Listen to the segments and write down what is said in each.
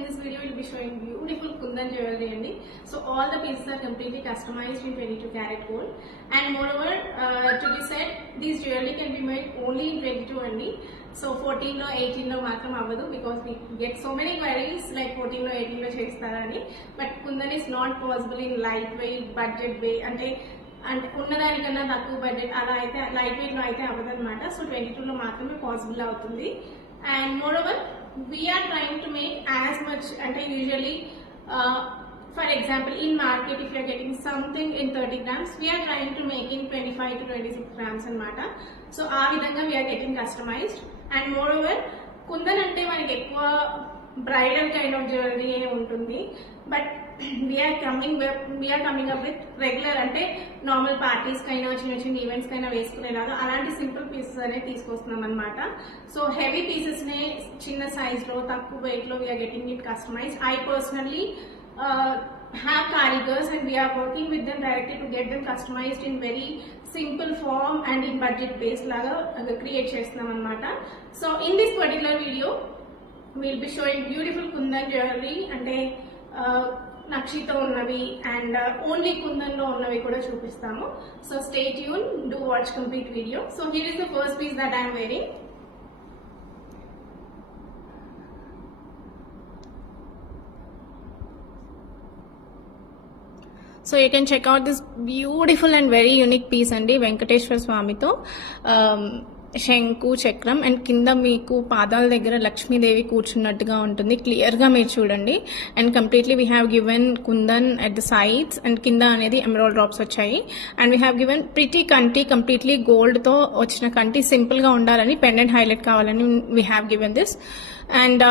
in this video we'll be showing beautiful Kundan jewelry andi. So all the pieces are completely customized in 22 karat gold, and moreover to be said, these jewelry can be made only in 22 andi. So 14 lo 18 lo matram avvadu, because we get so many queries like 14 lo 18 lo chestarani, but Kundan is not possible in lightweight budget way, అంటే ఉన్నదానికన్నా తక్కువ బడ్జెట్ అలా అయితే light weight లో అయితే అవ్వదు అనమాట. సో 22 లో మాత్రమే పాసిబుల్ అవుతుంది. And moreover we're trying to make as much, అంటే usually for example in market if you're getting something in 30 grams, we're trying to make in 25 to 26 grams అనమాట. సో ఆ విధంగా we're getting customised. And moreover kundan అంటే మనకి ఎక్కువ bridal kind of jewellery ఉంటుంది, but we're coming up with regular, అంటే normal parties కైనా చిన్న చిన్న ఈవెంట్స్ కైనా వేసుకునేలాగా అలాంటి సింపుల్ పీసెస్ అనేది తీసుకొస్తున్నాం అనమాట. సో హెవీ పీసెస్ నే చిన్న సైజ్ లో తక్కువ వెయిట్ లో we are getting it customized. I personally have carigers and we are working with them directly to get them customized in very simple form and in budget based laga create chestunam anamata. So in this particular video we'll be showing beautiful Kundan jewelry, ante నక్షితో ఉన్నవి and only kundan లో ఉన్నవి కూడా చూపిస్తాము. So stay tune, do watch complete video. So here is the first piece that I'm wearing. So you can check out this beautiful and very unique piece andi, Venkateshwara Swamito శంకు చక్రం అండ్ కింద మీకు పాదాల దగ్గర లక్ష్మీదేవి కూర్చున్నట్టుగా ఉంటుంది. క్లియర్ గా మీరు చూడండి. And completely we have given kundan at the sides and కింద అనేది ఎమరాల్డ్ డ్రాప్స్ వచ్చాయి. And we have given pretty కంటి, కంప్లీట్లీ గోల్డ్ తో వచ్చిన కంటి, సింపుల్ గా ఉండాలని, పెండెంట్ హైలైట్ కావాలని we have given this. And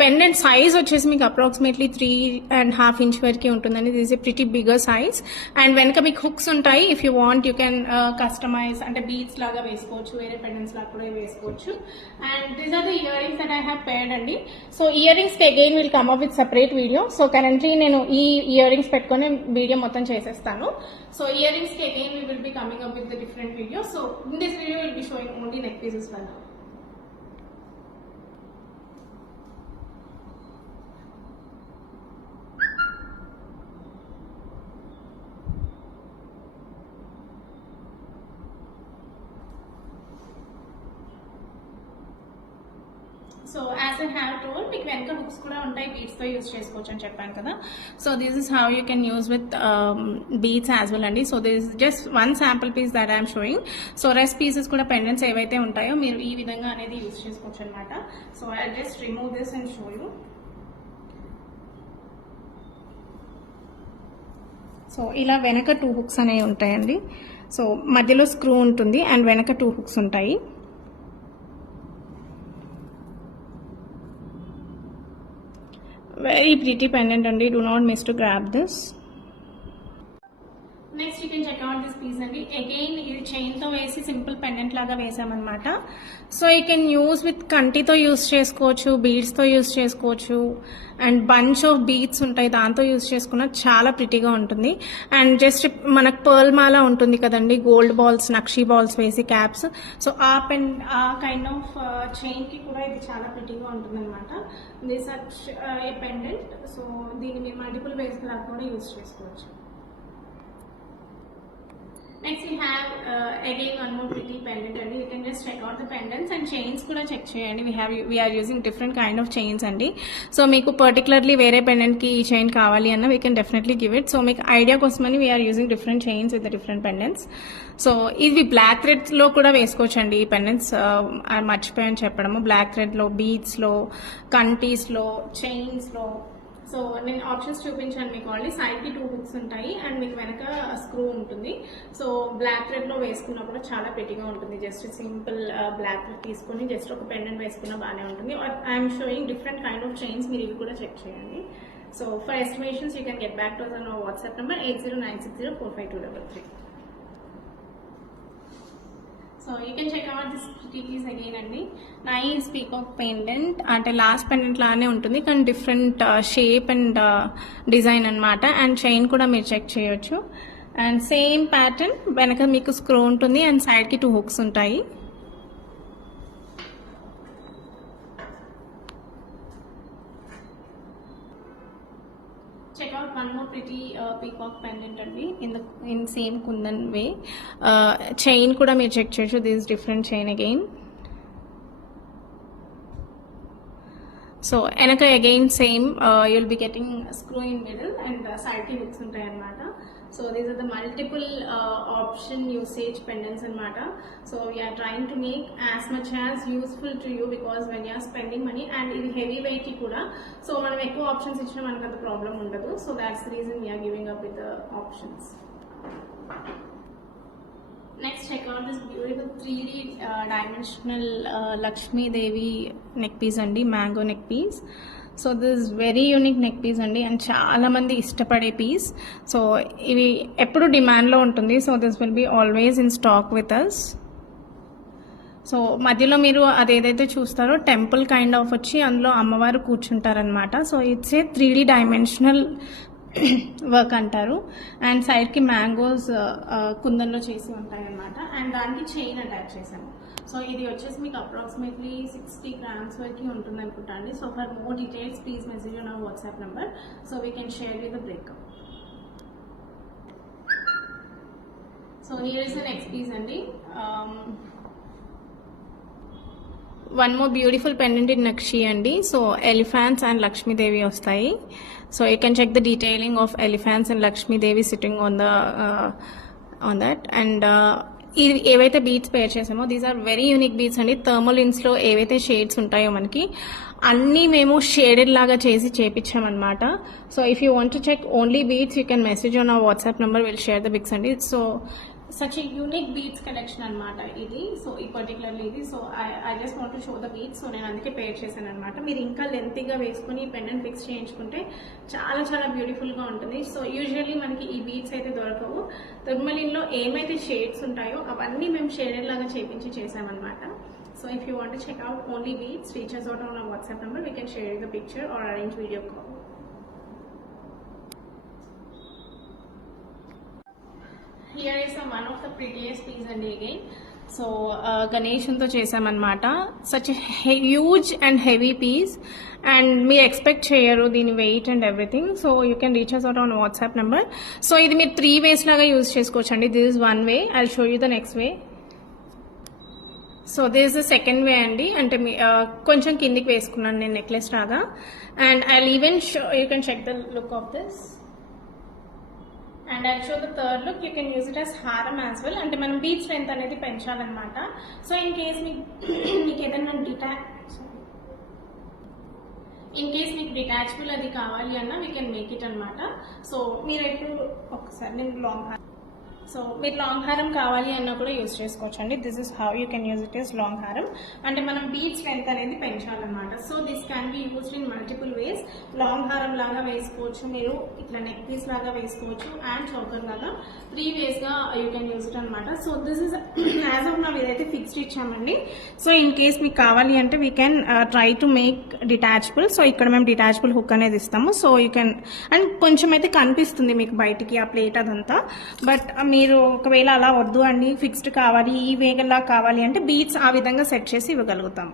pendant size వచ్చేసి మీకు అప్రాక్సిమేట్లీ 3.5 inch వరకు ఉంటుందండి. This is pretty bigger size. And వెనక మీకు హుక్స్ ఉంటాయి. If you want you can customize, అంటే బీడ్స్ లాగా వేసుకోవచ్చు, వేరే పెండెంట్స్ లాగా కూడా వేసుకోవచ్చు. And these are the earrings that I have paired అండి. సో ఇయర్ రింగ్స్ కి again will come up with separate video. So currently నేను ఈ ఇయర్ రింగ్స్ పెట్టుకుని వీడియో మొత్తం చేసేస్తాను. సో ఇయర్ రింగ్స్ కి again we will be coming up with the different video. So in this video will be showing only neck pieces for now. So as I have told, మీకు వెనక హుక్స్ కూడా ఉంటాయి, బీడ్స్ తో use చేసుకోవచ్చు అని చెప్పాను కదా. So this is how you can use with beads as well అండి. So this is just one sample piece that I'm showing. So rest pieces కూడా పెండెంట్స్ ఏవైతే ఉంటాయో మీరు ఈ విధంగా అనేది యూజ్ చేసుకోవచ్చు అనమాట. So I just remove this and show you. సో ఇలా వెనక 2 హుక్స్ అనేవి ఉంటాయండి. సో మధ్యలో స్క్రూ ఉంటుంది అండ్ వెనక 2 హుక్స్ ఉంటాయి. Very pretty pendant and do not miss to grab this. Next you can check out this piece అండి. అగైన్ ఇది చైన్ తో వేసి సింపుల్ పెండెంట్ లాగా వేసామన్నమాట. So you can use with కంటితో యూజ్ చేసుకోవచ్చు, బీడ్స్ తో యూజ్ చేసుకోవచ్చు, అండ్ బంచ్ ఆఫ్ బీడ్స్ ఉంటాయి దాంతో యూజ్ చేసుకున్న చాలా ప్రిటీగా ఉంటుంది. అండ్ జస్ట్ మనకు పర్ల్ మాల ఉంటుంది కదండి, గోల్డ్ బాల్స్, నక్షి బాల్స్ వేసి క్యాప్స్. సో ఆ కైండ్ ఆఫ్ చైన్ కి కూడా ఇది చాలా ప్రిటీగా ఉంటుంది అనమాట. దిస్ ఏ పెండెంట్. సో దీన్ని మీరు మల్టిపుల్ వేస్ లాగా కూడా యూజ్ చేసుకోవచ్చు. Next we have again one more pretty pendant and you can just check out the pendants and chains kuda check cheyandi. We are using different kind of chains andi. So meeku particularly vere pendant ki ee chain kavali anna we can definitely give it. So meeku idea kosmani we are using different chains with the different pendants. So ivi black threads lo kuda veskochandi ee pendants. Marchipoyanu cheppadamu, black thread lo, beads lo, kantis lo, chains lo. So నేను ఆప్షన్స్ చూపించాను మీకు. Already side కి 2 హుక్స్ ఉంటాయి అండ్ మీకు వెనక స్క్రూ ఉంటుంది. So black thread లో వేసుకున్నా కూడా చాలా ప్రిటీగా ఉంటుంది. జస్ట్ సింపుల్ బ్లాక్ థ్రెడ్ తీసుకుని జస్ట్ ఒక పెండెంట్ వేసుకున్నా బాగానే ఉంటుంది. I'm showing different kind of chains, మీరు ఇవి కూడా చెక్ చేయండి. So for estimations you can get back to us on our WhatsApp number 8096045233. So you can check out this pretty piece again అండి. నైస్ పీకాక్ పెండెంట్, అంటే last pendant లానే ఉంటుంది కానీ different shape and design అనమాట. And chain కూడా మీరు చెక్ చేయొచ్చు. And same pattern, వెనక మీకు స్క్రూ ఉంటుంది అండ్ సైడ్ కి 2 హుక్స్ ఉంటాయి. check out one more pretty peacock pendant అండి in same kundan way. Chain కూడా మీరు చెక్ చేయొచ్చు. This is different chain again. So enaka again same, you'll be getting a screw in middle and side ki hooks untayi anamata. So these are the multiple option usage pendants anamata. So we are trying to make as much as useful to you, because when you are spending money and ఇది heavy weight kuda, so మనం ఎక్కువ ఆప్షన్స్ ఇచ్చినా మనకు అంత ప్రాబ్లం ఉండదు. So that's the reason we are giving up with the options. Next, check out this beautiful 3D dimensional Lakshmi Devi neck piece andi, mango neck piece. So this is very unique neck piece andi and chaala mandi ishtapade piece. So ivi eppudu demand lo untundi. So this will be always in stock with us. So మధ్యలో మీరు అదేదైతే చూస్తారో temple kind of వచ్చి అందులో అమ్మవారు కూర్చుంటారనమాట. So it's a 3D dimensional work అంటారు. And సైడ్కి మ్యాంగోస్ కుందన్లో చేసి ఉంటాయి అనమాట. అండ్ దానికి చైన్ అటాచ్ చేశాను. సో ఇది వచ్చేసి మీకు అప్రాక్సిమేట్లీ 60 grams వరకు ఉంటుంది అనుకుంటా అండి. So for more details please message on our WhatsApp number, so we can share with the breakup. So here is the next piece అండి. One more beautiful pendant in nakshi అండి. So elephants and Lakshmi Devi వస్తాయి. So you can check the detailing of elephants and Lakshmi Devi sitting on the on that. And ఏవైతే beads pair చేసామో these are very unique beads అండి. థర్మోలిన్స్ లో ఏవైతే షేడ్స్ ఉంటాయో మనకి అన్నీ మేము షేడెడ్ లాగా చేసి చేపించామన్నమాట. So if you want to check only beads you can message on our WhatsApp number, will share the pics అండి. So such a unique beads collection అనమాట ఇది. సో ఈ పర్టికులర్లీ ఇది. So I just want to show the beads. So నేను అందుకే పేర్ చేశాను అనమాట. మీరు ఇంకా లెంతీగా వేసుకుని పెండెంట్ ఫిక్స్ చేయించుకుంటే చాలా చాలా బ్యూటిఫుల్గా ఉంటుంది. సో యూజువల్లీ మనకి ఈ బీడ్స్ అయితే దొరకవు. తుర్మలిన్లో ఏమైతే షేడ్స్ ఉంటాయో అవన్నీ మేము షేడెడ్ లాగా చేపించి చేసామన్నమాట. So if you want to check out only beads, reach us out on our WhatsApp number, we can share the picture or arrange video call. Here is one of the prettiest piece and again. So గణేశంతో చేసామన్నమాట. Such huge and heavy piece and మీరు expect చేయరు దీని weight and everything. So you can reach us out on WhatsApp number. So ఇది మీరు 3 ways లాగా use చేసుకోవచ్చు అండి. This is one way, I will show you the next way. So this is the second way అండి. అంటే కొంచెం కిందికి వేసుకున్నాను నేను నెక్లెస్ లాగా. And I will even show, you can check the look of this. And I show the third look. You can use it as హారం as well. అంటే మనం బీచ్ స్ట్రెంత్ అనేది పెంచాలన్నమాట. సో ఇన్ కేస్ మీకు ఏదైనా మీకు డిటాచబుల్ అది కావాలి అన్నా వీ కెన్ మేక్ ఇట్ అనమాట. సో మీరైతే ఒకసారి నేను లాంగ్ హారం, సో మీరు లాంగ్ హారం కావాలి అన్నా కూడా యూజ్ చేసుకోవచ్చు అండి. This is how you can use it is long హారం. అంటే మనం బీచ్ స్ట్రెంత్ అనేది పెంచాలన్నమాట. So this can be used in multiple ways. Long హారం లాగా వేసుకోవచ్చు, మీరు ఇట్లా నెక్ పీస్ లాగా వేసుకోవచ్చు, అండ్ చౌకర్ లాగా 3 ways గా యూ కెన్ యూజ్ ఇట్ అనమాట. So this is as of now ఇదైతే ఫిక్స్డ్ ఇచ్చామండి. సో ఇన్ కేస్ మీకు కావాలి అంటే we can try to make detachable. So ఇక్కడ మేము డిటాచబుల్ హుక్ అనేది ఇస్తాము. సో యూ కెన్, అండ్ కొంచెం అయితే కనిపిస్తుంది మీకు బయటికి ఆ ప్లేట్ అదంతా. బట్ మీరు ఒకవేళ అలా వద్దు అండి, ఫిక్స్డ్ కావాలి, ఈ వేగల్లా కావాలి అంటే బీట్స్ ఆ విధంగా సెట్ చేసి ఇవ్వగలుగుతాం.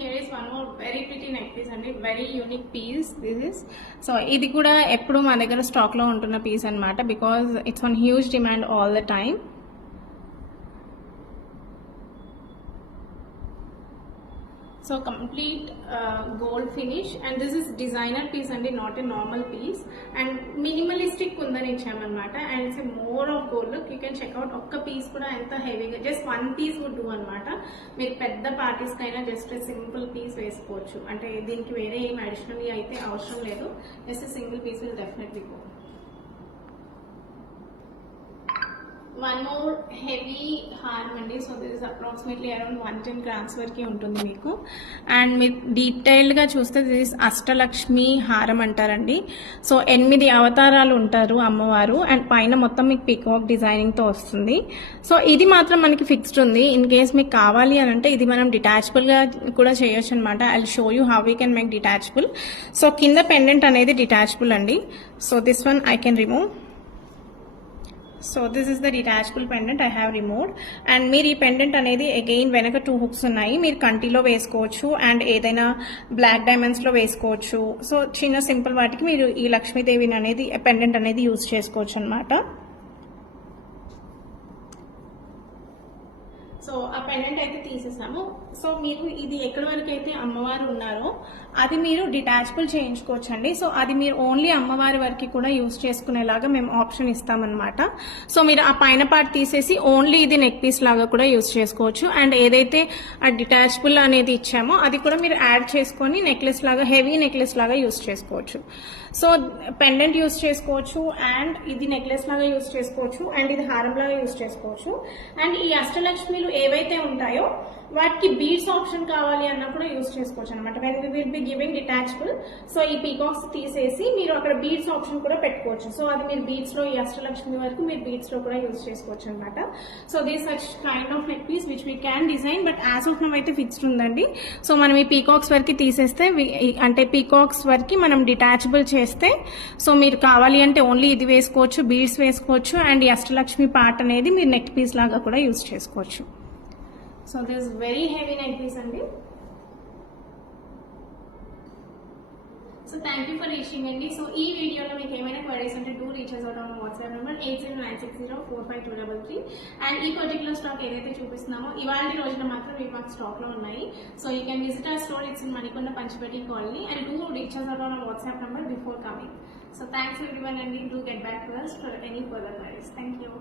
Here is one more very pretty neck piece అండి. Very unique piece this is. So ఇది కూడా ఎప్పుడు మా దగ్గర స్టాక్లో ఉంటున్న పీస్ అనమాట. Because it's on huge demand all the time. So complete gold finish, and this is designer piece and not a normal piece, and minimalistic kundan ichamanamata, and it's a more of gold look. You can check out okka piece kuda enta heavy ga, just one piece would do anamata. Meer pedda parties kaina just a simple piece vesukochu, ante deeniki vere em additionally aithe avasharam ledu, just a single piece will definitely go. One more heavy హారం అండి. So this is approximately around 110 grams వరకు ఉంటుంది మీకు. అండ్ మీరు డీటెయిల్డ్గా చూస్తే this is Ashtalakshmi హారం అంటారండి. సో 8 అవతారాలు ఉంటారు అమ్మవారు, అండ్ పైన మొత్తం మీకు పికాక్ డిజైనింగ్తో వస్తుంది. సో ఇది మాత్రం మనకి ఫిక్స్డ్ ఉంది. ఇన్ కేస్ మీకు కావాలి అని అంటే ఇది మనం డిటాచబుల్గా కూడా చేయొచ్చు అనమాట. I will show you how we can make detachable. So కింద పెండెంట్ అనేది డిటాచబుల్ అండి. So this one I can remove. So this is the detachable pendant I have removed. And మీరు ఈ పెండెంట్ అనేది అగైన్ వెనక 2 హుక్స్ ఉన్నాయి, మీరు కంటిలో వేసుకోవచ్చు అండ్ ఏదైనా బ్లాక్ డైమండ్స్లో వేసుకోవచ్చు. సో చిన్న సింపుల్ వాటికి మీరు ఈ లక్ష్మీదేవిని అనేది పెండెంట్ అనేది యూజ్ చేసుకోవచ్చు అనమాట. సో ఆ పెండెంట్ అయితే తీసేసాము. సో మీరు ఇది ఎక్కడి వరకు అయితే అమ్మవారు ఉన్నారో అది మీరు డిటాచబుల్ చేయించుకోవచ్చండి. సో అది మీరు ఓన్లీ అమ్మవారి వరకు కూడా యూజ్ చేసుకునేలాగా మేము ఆప్షన్ ఇస్తామన్నమాట. సో మీరు ఆ పైన పార్ట్ తీసేసి ఓన్లీ ఇది నెక్ పీస్ లాగా కూడా యూజ్ చేసుకోవచ్చు. అండ్ ఏదైతే ఆ డిటాచబుల్ అనేది ఇచ్చామో అది కూడా మీరు యాడ్ చేసుకొని నెక్లెస్ లాగా, హెవీ నెక్లెస్ లాగా యూజ్ చేసుకోవచ్చు. సో పెండెంట్ యూజ్ చేసుకోవచ్చు అండ్ ఇది నెక్లెస్ లాగా యూజ్ చేసుకోవచ్చు అండ్ ఇది హారం లాగా యూజ్ చేసుకోవచ్చు. అండ్ ఈ అష్టలక్ష్మిలు ఏవైతే ఉంటాయో వాటికి బీడ్స్ ఆప్షన్ కావాలి అన్నా కూడా యూజ్ చేసుకోవచ్చు అనమాట. When we will be giving detachable, so ఈ పీకాక్స్ తీసేసి మీరు అక్కడ బీడ్స్ ఆప్షన్ కూడా పెట్టుకోవచ్చు. సో అది మీరు బీడ్స్ లో, ఈ అష్టలక్ష్మి వరకు మీరు బీడ్స్ లో కూడా యూజ్ చేసుకోవచ్చు అనమాట. So this such kind of neck piece which we can design, but as of now అయితే ఫిక్స్డ్ ఉందండి. సో మనం ఈ పీకాక్స్ వరకు తీసేస్తే, అంటే పీకాక్స్ వరకు మనం డిటాచబుల్ చేస్తే, సో మీరు కావాలి అంటే ఓన్లీ ఇది వేసుకోవచ్చు, బీడ్స్ వేసుకోవచ్చు అండ్ ఈ అష్టలక్ష్మి పార్ట్ అనేది మీరు నెక్ పీస్ లాగా కూడా యూజ్ చేసుకోవచ్చు. So this very heavy neck piece అండి. So thank you for reaching అండి. సో ఈ వీడియోలో మీకు ఏమైనా క్వైరీస్ అంటే do reach us out on WhatsApp number 8096045233. And ఈ పర్టికులర్ స్టాక్ ఏదైతే చూపిస్తున్నామో ఇవాళ రోజున మాత్రం ఇవి మాకు స్టాక్ లో ఉన్నాయి. So you can visit our store, it's in Manikonda Panchapeta colony, and do reach us out on WhatsApp number before coming. So thanks everyone, and do get back to us for any further queries. Thank you.